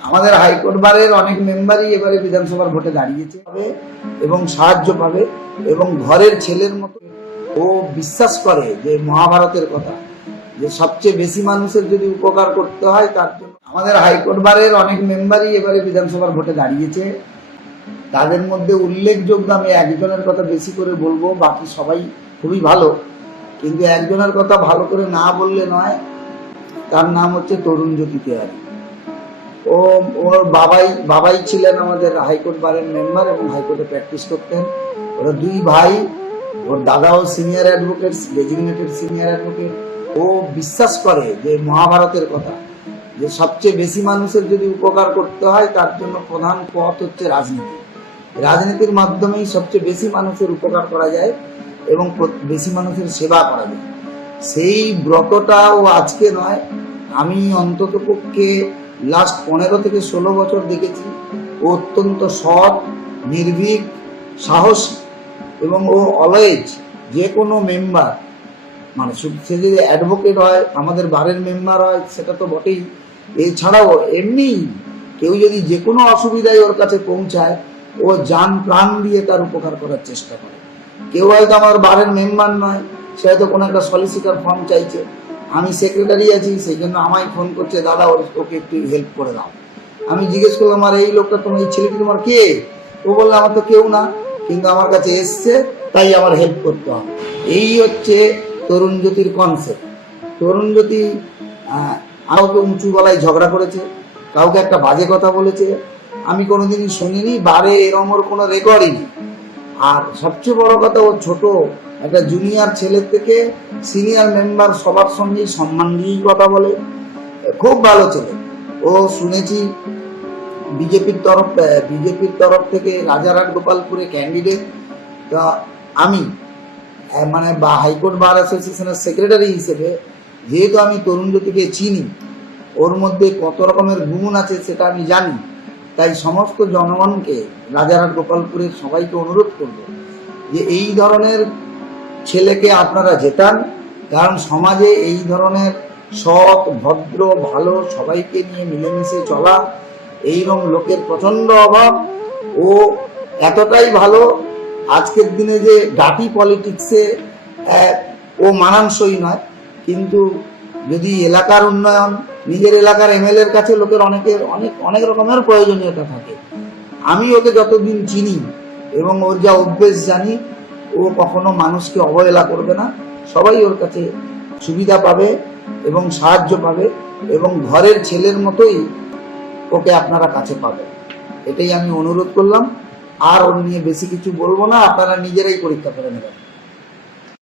আমাদের হাইকোর্ট বারের অনেক মেম্বারই এবারে বিধানসভার ভোটে দাঁড়িয়েছে এবং সাহায্য পাবে এবং ঘরের ছেলের মতো ও বিশ্বাস করে যে মহাভারতের কথা, যে সবচেয়ে বেশি মানুষের যদি উপকার করতে হয় তার জন্য আমাদের হাইকোর্ট বারের অনেক মেম্বারই এবারে বিধানসভার ভোটে দাঁড়িয়েছে। তাদের মধ্যে উল্লেখযোগ্য আমি একজনের কথা বেশি করে বলবো, বাকি সবাই খুবই ভালো, কিন্তু একজনের কথা ভালো করে না বললে নয়। তার নাম হচ্ছে তরুণজ্যোতি তেওয়ারি। ওর বাবাই ছিলেন আমাদের হাইকোর্ট বারের মেম্বার এবং হাইকোর্টে প্র্যাকটিস করতেন। ওরা দুই ভাই, ওর দাদাও senior advocate, designated senior advocate. ও বিশ্বাস করে যে মহাভারতের কথা, যে সবচেয়ে বেশি মানুষের যদি উপকার করতে হয় তার জন্য প্রধান পথ হচ্ছে রাজনীতি। রাজনীতির মাধ্যমেই সবচেয়ে বেশি মানুষের উপকার করা যায় এবং বেশি মানুষের সেবা করা যায়। সেই ব্রতটা ও আজকে নয়, আমি অন্তত পক্ষে লাস্ট 15 থেকে 16 বছর দেখেছি। ও অত্যন্ত সৎ, নির্ভীক, সাহসী এবং ও অলওয়েজ যে কোনো মেম্বার, মানে সে যদি অ্যাডভোকেট হয়, আমাদের বারের মেম্বার হয়, সেটা তো বটেই, এছাড়াও এমনি কেউ যদি যে কোনো অসুবিধায় ওর কাছে পৌঁছায়, ও জান প্রাণ দিয়ে তার উপকার করার চেষ্টা করে। কেউ হয়তো আমার বারের মেম্বার নয়, সে হয়তো কোনো একটা সলিসিটার ফর্ম চাইছে, আমি সেক্রেটারি আছি, সেই জন্য আমায় ফোন করছে, দাদা ওকে একটু হেল্প করে দাও। আমি জিজ্ঞেস করলাম, আর এই লোকটা তোমার, এই ছেলেটি তোমার কে? ও বললো, আমার তো কেউ না, কিন্তু আমার কাছে এসছে, তাই আমার হেল্প করতে হবে। এই হচ্ছে তরুণজ্যোতির কনসেপ্ট। তরুণজ্যোতি কাউকে উঁচু গলায় ঝগড়া করেছে, কাউকে একটা বাজে কথা বলেছে, আমি কোনোদিনই শুনিনি। বারে এরম ওর কোনো রেকর্ডই নেই। আর সবচেয়ে বড় কথা, ও ছোট একটা জুনিয়র ছেলের থেকে সিনিয়র মেম্বার সবার সঙ্গেই সম্মান দিয়েই কথা বলে। খুব ভালো ছেলে। ও শুনেছি বিজেপির তরফ থেকে রাজারহাট গোপালপুরে ক্যান্ডিডেট। তা আমি মানে হাইকোর্ট বার অ্যাসোসিয়েশনের সেক্রেটারি হিসেবে, যেহেতু আমি তরুণজ্যোতিকে চিনি, ওর মধ্যে কত রকমের গুণ আছে সেটা আমি জানি, তাই সমস্ত জনগণকে, রাজারহাট গোপালপুরের সবাইকে অনুরোধ করব যে এই ধরনের ছেলেকে আপনারা জেতান। কারণ সমাজে এই ধরনের সৎ, ভদ্র, ভালো, সবাইকে নিয়ে মিলেমিশে চলা এইরকম লোকের প্রচণ্ড অভাব। ও এতটাই ভালো, আজকের দিনে যে ডাটি পলিটিক্সে ও মানানসই নয়, কিন্তু যদি এলাকার উন্নয়ন, নিজের এলাকার এমএলএর কাছে লোকের অনেক রকমের প্রয়োজনীয়তা থাকে। আমি ওকে যতদিন চিনি এবং ওর যা অভ্যেস জানি, ও কখনো মানুষকে অবহেলা করবে না। সবাই ওর কাছে সুবিধা পাবে এবং সাহায্য পাবে এবং ঘরের ছেলের মতোই ওকে আপনারা কাছে পাবেন। এটাই আমি অনুরোধ করলাম। আর ওর নিয়ে বেশি কিছু বলবো না, আপনারা নিজেরাই পরীক্ষা করে নেবেন।